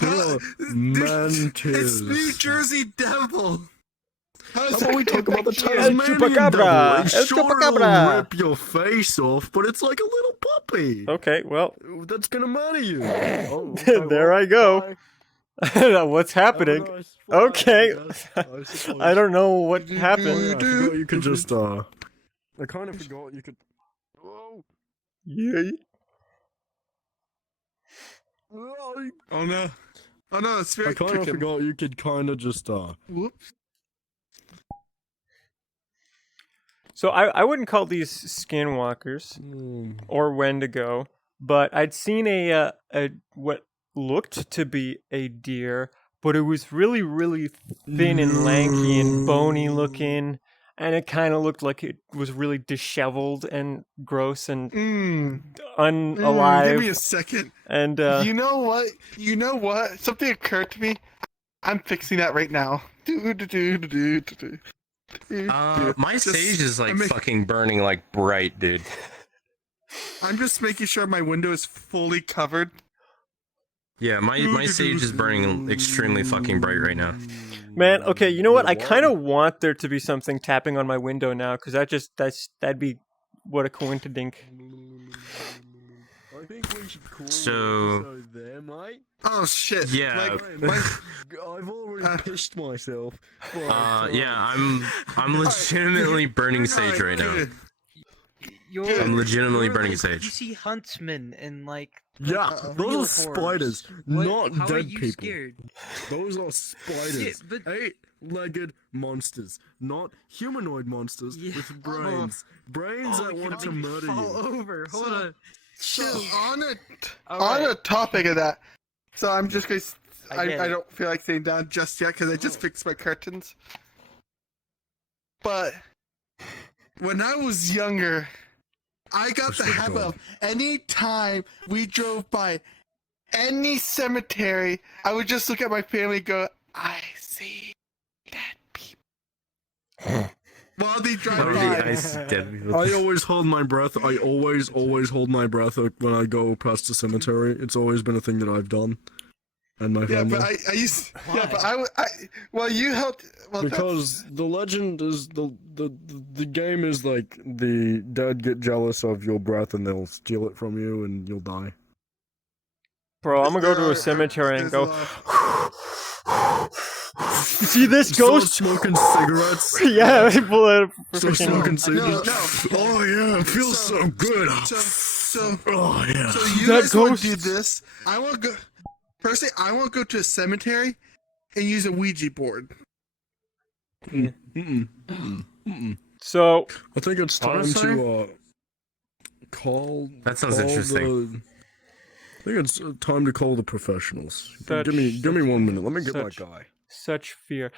There are man tears. It's New Jersey Devil. How about we talk about the El Tasmanian Chupacabra! devil? It's El sure Chupacabra! it'll rip your face off, but it's like a little puppy. Okay, well, That's gonna murder you. Oh, there I go. What's happening? Okay. I don't know what Oh, yeah, happened. I forgot you could just I kind of forgot you could. Whoa. Yeah. Oh no. Oh no, the I spirit kind took of him. forgot you could kind of just Whoops. So I wouldn't call these skinwalkers or Wendigo, but I'd seen a what looked to be a deer, but it was really, really thin and lanky and bony looking, and it kind of looked like it was really disheveled and gross and unalive. Give me a second. And You know what? You know what? Something occurred to me. I'm fixing that right now. My Just- stage is like I'm make- fucking burning like bright, dude. I'm just making sure my window is fully covered. Yeah, my stage is burning extremely fucking bright right now. man, okay, you know what? I kind of want there to be something tapping on my window now, because that'd be what a coincidence. I think we should call So- the episode there, mate. Oh shit. Yeah. Like, my, I've already pissed myself. Yeah, I'm legitimately burning sage right now. Dude, You're, I'm legitimately you're burning like his age. PC huntsmen and like Yeah, real those are spiders, horrors. not How are dead you people. scared? Those are spiders. but- 8-legged monsters, not humanoid monsters Yeah. with brains. Brains that want to murder fall you. over. Hold So- on. So Chill. on Alright. a topic of that, so I'm just gonna. I get I it. don't feel like sitting down just yet because I just fixed my curtains. But when I was younger, I got the habit of any time we drove by any cemetery, I would just look at my family and go, "I see dead people." While they drive by. I always hold my breath. I always hold my breath when I go past the cemetery. It's always been a thing that I've done. And my Yeah, family. but I used. Yeah, but I. Well, you helped. Well, Because the legend is the game is like the dead get jealous of your breath and they'll steal it from you and you'll die. Bro, I'm gonna go to There a are- cemetery and there's a go. lot See this Start ghost? smoking cigarettes. Yeah, people are Start freaking- smoking cigarettes. No. Oh yeah, it feels so good. So Oh yeah. So you That guys want to do ghost- this? I want to go. Personally, I want to go to a cemetery and use a Ouija board. So I think it's time Honestly? to call. That sounds call interesting. I think it's time to call the professionals. Such- give me 1 minute. Let me get my such- guy. such fear.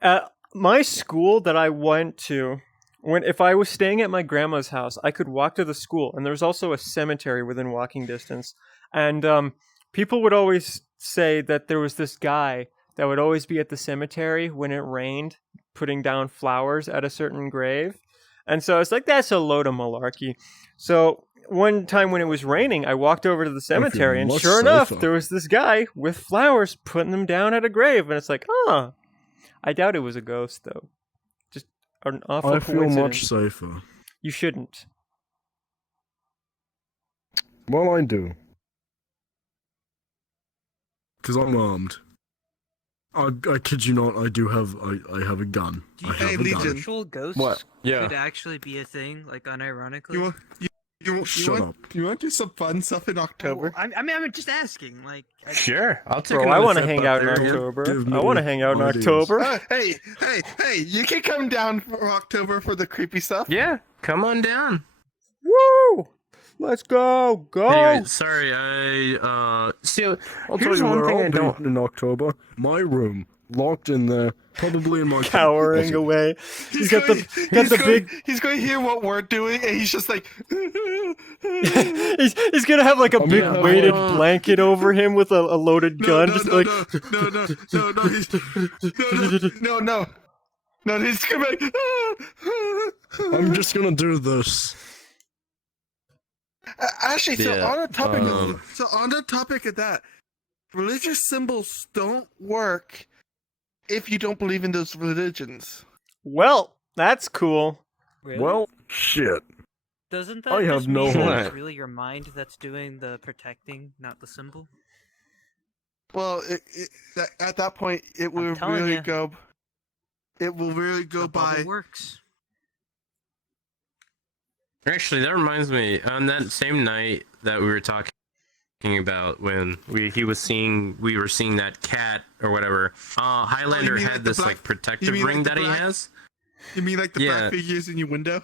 At my school that I went to, if I was staying at my grandma's house, I could walk to the school, and there was also a cemetery within walking distance. And people would always say that there was this guy that would always be at the cemetery when it rained, putting down flowers at a certain grave. And so I was like, that's a load of malarkey. So one time when it was raining, I walked over to the cemetery, and much sure enough, safer. there was this guy with flowers putting them down at a grave. And it's like, huh. I doubt it was a ghost, though. Just an awful I feel coincidence. much safer. You shouldn't. Well, I do. Because I'm armed. I kid you not, I do have I have a gun. Do you I have Hey, a Legion. gun. actual ghosts What? Yeah. could actually be a thing, like unironically? You want? Shut up. You want to do some fun stuff in October? I mean, I'm just asking. Like, Sure, I'll take Bro, another I want to trip hang up out in there. October. Give me I want to hang out in ideas. October. Hey! You can come down for October for the creepy stuff. Yeah, come on down. Woo! Let's go! Go! Anyway, sorry, I so I'll tell here's you one where thing I'll I be don't. in October. My room, locked in there, probably in my Cowering away. He's got the big. He's going to hear what we're doing, and he's just like. he's gonna have like a I'm big gonna have weighted one- blanket over him with a loaded gun. No, just no, like no, he's gonna be like. I'm just gonna do this. Actually, so Yeah, on the topic, um, of that, religious symbols don't work if you don't believe in those religions. well, that's cool. really? Well, shit. doesn't that I have just no mean that hope. it's really your mind that's doing the protecting, not the symbol? Well, at that point, it will telling really ya. go. It will really go The bubble by. works. Actually, that reminds me. On that same night that we were talking about when we were seeing that cat or whatever, Highlander mean had like the this black- like protective you mean ring like the that he black- has. You mean like the Yeah. black figures in your window?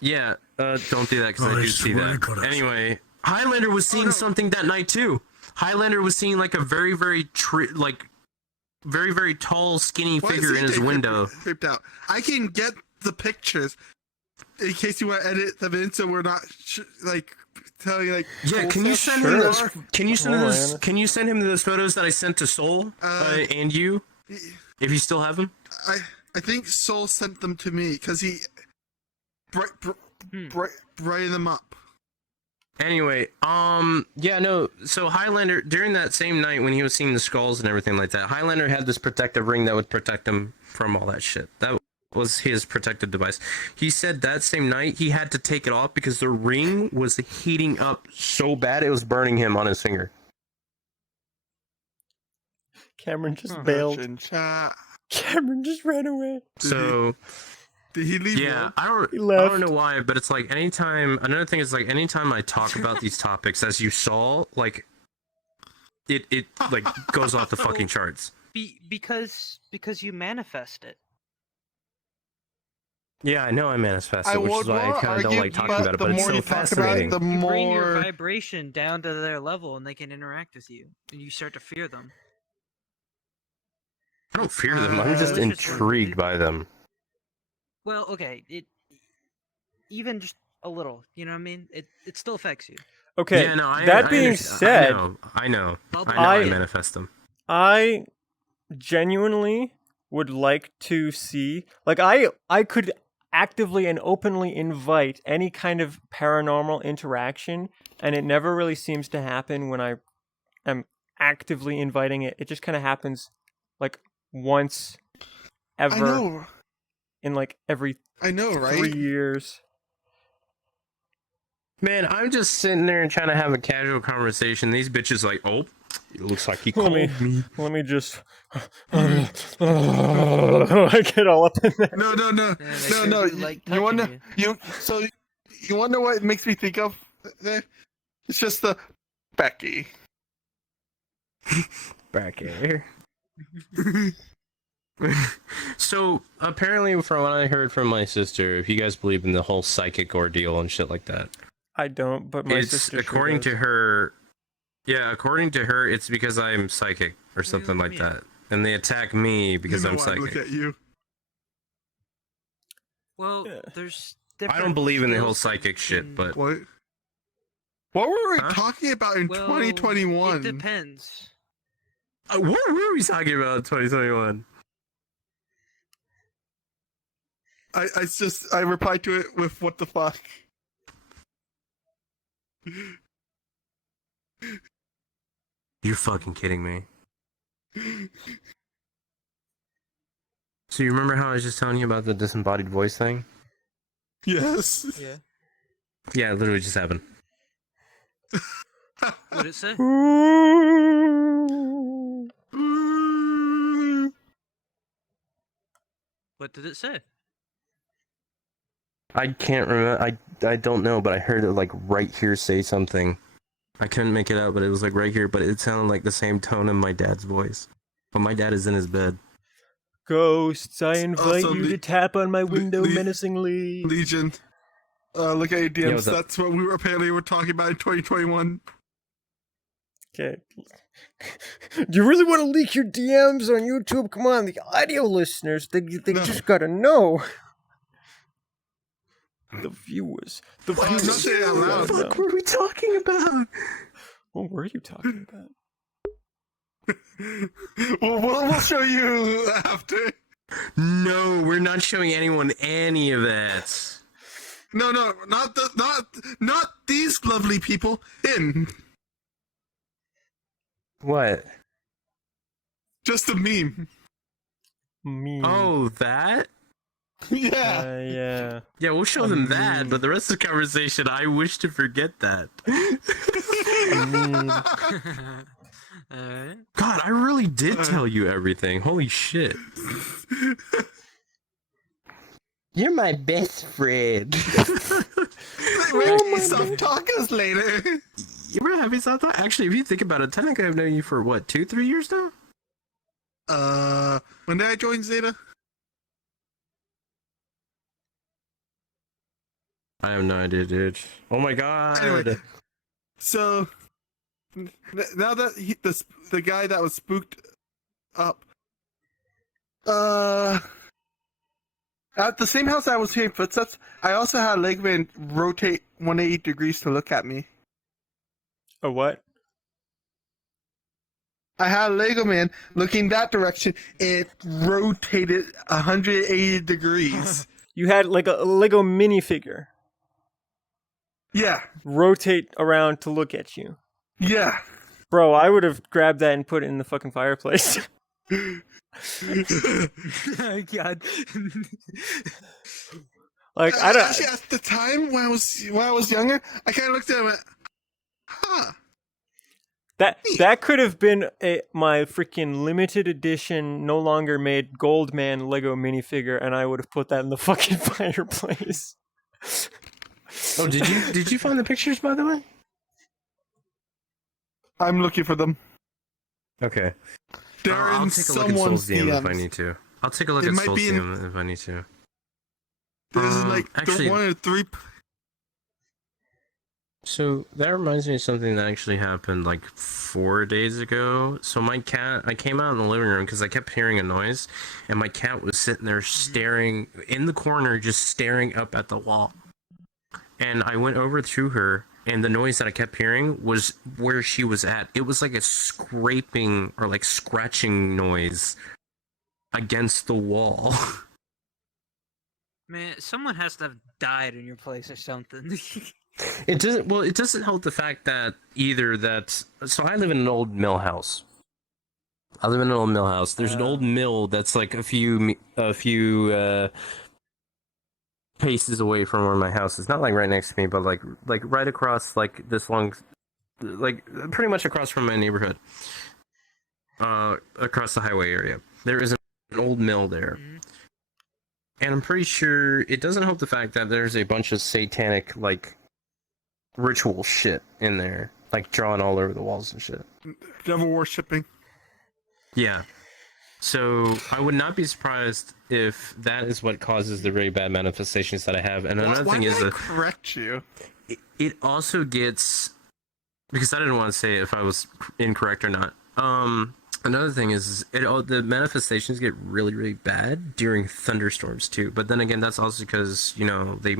Yeah, don't do that because I I do see swear to that. God, I- Anyway, Highlander was seeing no. something that night too. Highlander was seeing like a very, very very tall, skinny Why is figure in his CJ window. Creeped out. I can get the pictures in case you want to edit them in, so we're not telling like. Yeah, full can you stuff. send him Sure. those? Can you send him Oh, those? man. Can you send him those photos that I sent to Soul and you, if you still have them? I think Soul sent them to me because he brightened them up. Anyway, yeah, no. So Highlander, during that same night when he was seeing the skulls and everything like that, Highlander had this protective ring that would protect him from all that shit. That was his protective device. He said that same night he had to take it off because the ring was heating up so bad it was burning him on his finger. Cameron just Huh. bailed. In chat. Cameron just ran away. So Did he leave? Yeah, World? I He don't left. know why, but it's like anytime. Another thing is like anytime I talk about these topics, as you saw, like it like goes off the fucking charts. Because you manifest it. Yeah, I know I manifest I it, which is would why I want to kind of don't argue, like talking about it, the but it's more so you talk about fascinating. it, the You bring your more. vibration down to their level, and they can interact with you, and you start to fear them. I don't fear them. I'm Uh, just Wish it's intrigued related. by them. Well, okay, even just a little, you know what I mean? It still affects you. Okay. Yeah, no, I that being understand. said, I know. Bubble I I- manifest them. I genuinely would like to see, like, I could actively and openly invite any kind of paranormal interaction, and it never really seems to happen when I am actively inviting it. It just kind of happens like once I ever know. in like every I know, 3 right? years. Man, I'm just sitting there and trying to have a casual conversation. These bitches like, oh, it looks like he Let called me- me. Let me just I get all up in that. No. Yeah, they No. do like You wanna touching you. you wanna know what it makes me think of? There, it's just the Becky. Back here. So apparently, from what I heard from my sister, if you guys believe in the whole psychic ordeal and shit like that, I don't, but my it's sister according sure to her. Yeah, according to her, it's because I'm psychic or something like Yeah. that, and they attack me because you know I'm why I look psychic. at you. Well, Yeah. there's I different don't believe in the whole skills psychic shit, in- but What? What were we Huh? talking about in well, 2021? It depends. what were we talking about in 2021? I replied to it with what the fuck. You're fucking kidding me. So you remember how I was just telling you about the disembodied voice thing? Yes. Yeah. Yeah, it literally just happened. What did it say? What did it say? I can't remember. I don't know, but I heard it like right here say something. I couldn't make it out, but it was like right here. But it sounded like the same tone in my dad's voice. But my dad is in his bed. Ghosts, I invite Also, you to tap on my window Le- menacingly. Legion. Look at your DMs. what's up? That's what we were apparently were talking about in 2021. Okay. Do you really want to leak your DMs on YouTube? Come on, the audio listeners, they No. just gotta know. The viewers. The Well, I'm not viewers. saying it out loud. gotta know. were we talking about? What were you talking about? We'll show you after. No, we're not showing anyone any of that. No, not these lovely people. In What? just a meme. Me. Oh, that? Yeah. Yeah. Yeah, we'll show them that, but the rest of the conversation, I wish to forget that. Alright. God, I really did tell you everything. Holy shit. You're my best friend. Wait, stop tacos later. You were having something? Actually, if you think about it, technically I've known you for what, 2-3 years now? When did I join Zeta? I have no idea, dude. Oh my god. Anyway. So now that the guy that was spooked up, at the same house I was hearing footsteps, I also had Legman rotate 180 degrees to look at me. A what? I had Lego Man looking that direction. It rotated 180 degrees. You had like a Lego minifigure Yeah, rotate around to look at you. yeah. Bro, I would have grabbed that and put it in the fucking fireplace. Oh god. Like, I don't. Actually, at the time when I was younger, I kind of looked at it and went, "Huh." That could have been my freaking limited edition, no longer made Gold Man Lego minifigure, and I would have put that in the fucking fireplace. Oh, did you find the pictures, by the way? I'm looking for them. Okay. They're I'll in take a look at someone's Soul's DM if I DMs. need to. I'll take a look It at might Soul's be in- DM if I need to. There's like actually- the 1 or 3. So that reminds me of something that actually happened like 4 days ago. So my cat, I came out in the living room because I kept hearing a noise, and my cat was sitting there staring in the corner, just staring up at the wall. And I went over to her, and the noise that I kept hearing was where she was at. It was like a scraping or like scratching noise against the wall. Man, someone has to have died in your place or something. It doesn't help the fact that either that. So I live in an old mill house. There's an old mill that's like a few paces away from where my house is. Not like right next to me, but like right across like this long, like pretty much across from my neighborhood. Across the highway area, there is an old mill there. And I'm pretty sure it doesn't help the fact that there's a bunch of satanic like ritual shit in there, like drawn all over the walls and shit. Devil worshipping. Yeah. So I would not be surprised if that is what causes the really bad manifestations that I have. And another Why thing did is I correct you? it also gets, because I didn't want to say if I was incorrect or not. Another thing is the manifestations get really, really bad during thunderstorms too. But then again, that's also because they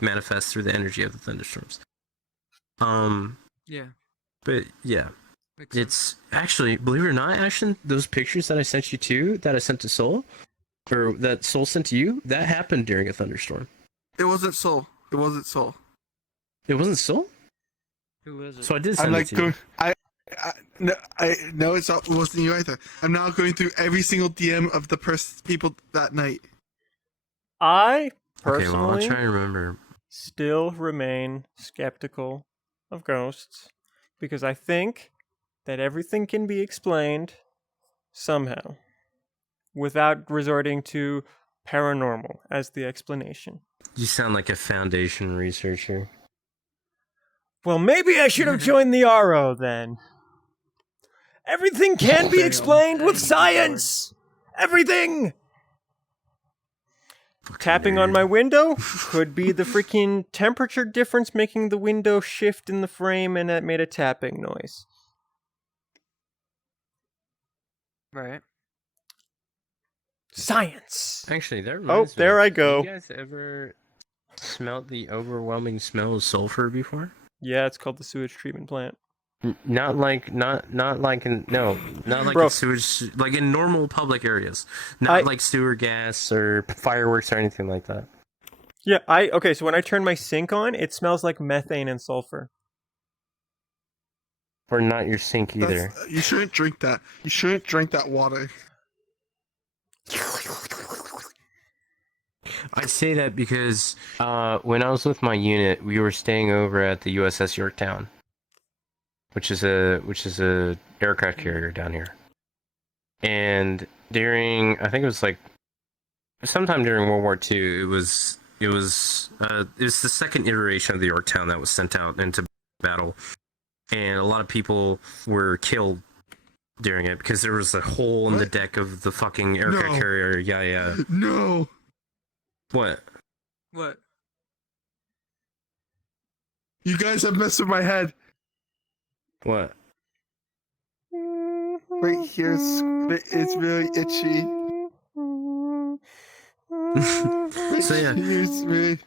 manifest through the energy of the thunderstorms. Yeah. But yeah, Makes sense. it's actually, believe it or not, Ashton, those pictures that I sent you that I sent to Soul, or that Soul sent to you, that happened during a thunderstorm. It wasn't Soul. It wasn't Soul. It wasn't Soul? Who is it? So I did I'm send like it to you. going. No, it wasn't you either. I'm now going through every single DM of the people that night. I Okay, well, I'll personally try and remember. still remain skeptical of ghosts because I think that everything can be explained somehow without resorting to paranormal as the explanation. You sound like a foundation researcher. Well, maybe I should have joined the RO then. Everything can be explained with science! Everything! Tapping on my window could be the freaking temperature difference making the window shift in the frame, and it made a tapping noise. Right. Science! Actually, that reminds me. there I go. You guys ever smelt the overwhelming smell of sulfur before? Yeah, it's called the sewage treatment plant. Not like in Bro. sewage, like in normal public areas, not like sewer gas or fireworks or anything like that. Yeah, okay, so when I turn my sink on, it smells like methane and sulfur. Or not your sink either. You shouldn't drink that. You shouldn't drink that water. I say that because when I was with my unit, we were staying over at the USS Yorktown, which is a aircraft carrier down here. And I think it was like sometime during World War II, it was the second iteration of the Yorktown that was sent out into battle, and a lot of people were killed during it because there was a hole in the deck of the fucking aircraft carrier. Yeah. No. What? What? You guys have messed with my head. What? Right here, it's really itchy. So yeah. Excuse me.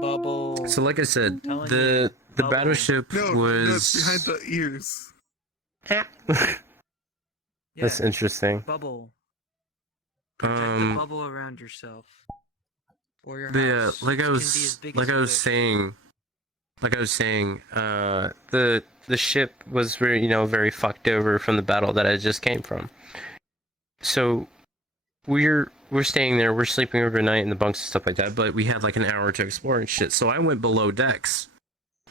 Bubble. So like I said, Telling the Bubble. battleship No, was it's behind the ears. That's Yeah, interesting. bubble. Protect the bubble around yourself. Or your But yeah, house. like I It can be as was big like as I you was wish. saying, the ship was very very fucked over from the battle that I just came from. So we're staying there, we're sleeping overnight in the bunks and stuff like that, but we had like an hour to explore and shit. So I went below decks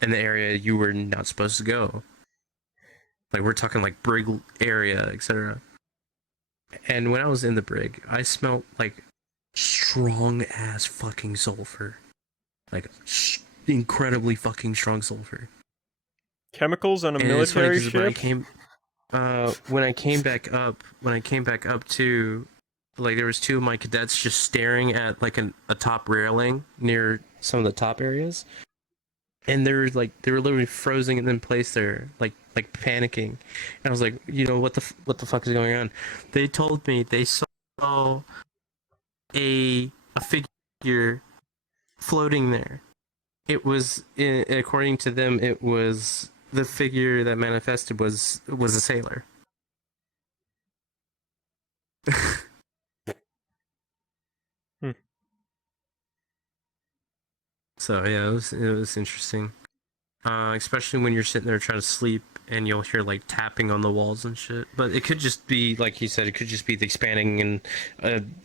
in the area you were not supposed to go. Like we're talking like brig area, etc. And when I was in the brig, I smelled like strong ass fucking sulfur, like incredibly fucking strong sulfur. Chemicals on a And it's funny military because ship. when I came back up to, like, there was two of my cadets just staring at like a top railing near some of the top areas, and they were literally frozen in place there, like panicking. And I was like, what the fuck is going on? They told me they saw a figure floating there. It was, according to them, it was the figure that manifested was a sailor. Hmm. So yeah, it was interesting. Especially when you're sitting there trying to sleep and you'll hear like tapping on the walls and shit. But it could just be, like you said, it could just be the expanding and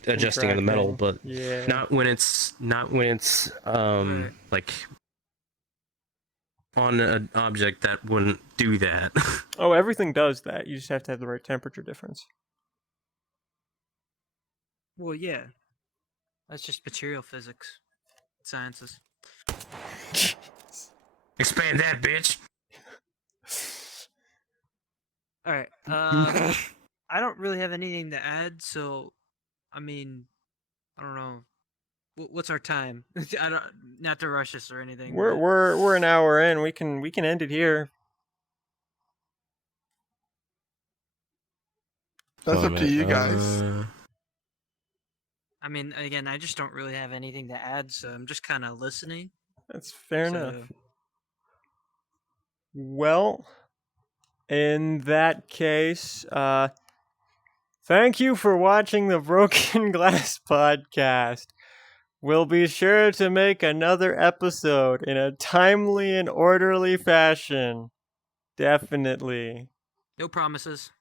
adjusting of the metal. But Yeah. not when it's Right. like on an object that wouldn't do that. Oh, everything does that. You just have to have the right temperature difference. Well, yeah. That's just material physics, sciences. Expand that, bitch. All right. I don't really have anything to add, so I mean, I don't know. What's our time? I don't, not to rush us or anything. but- We're an hour in. We can end it here. That's up to you guys. I mean, again, I just don't really have anything to add, so I'm just kind of listening. That's fair so- enough. Well, in that case, thank you for watching the Broken Glass Podcast. We'll be sure to make another episode in a timely and orderly fashion. Definitely. No promises.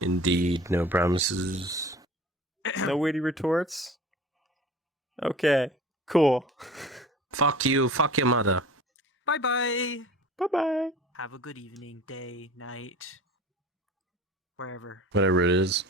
Indeed, no promises. No witty retorts? Okay, cool. Fuck you, fuck your mother. Bye bye. Bye-bye. Have a good evening, day, night, wherever. Whatever it is.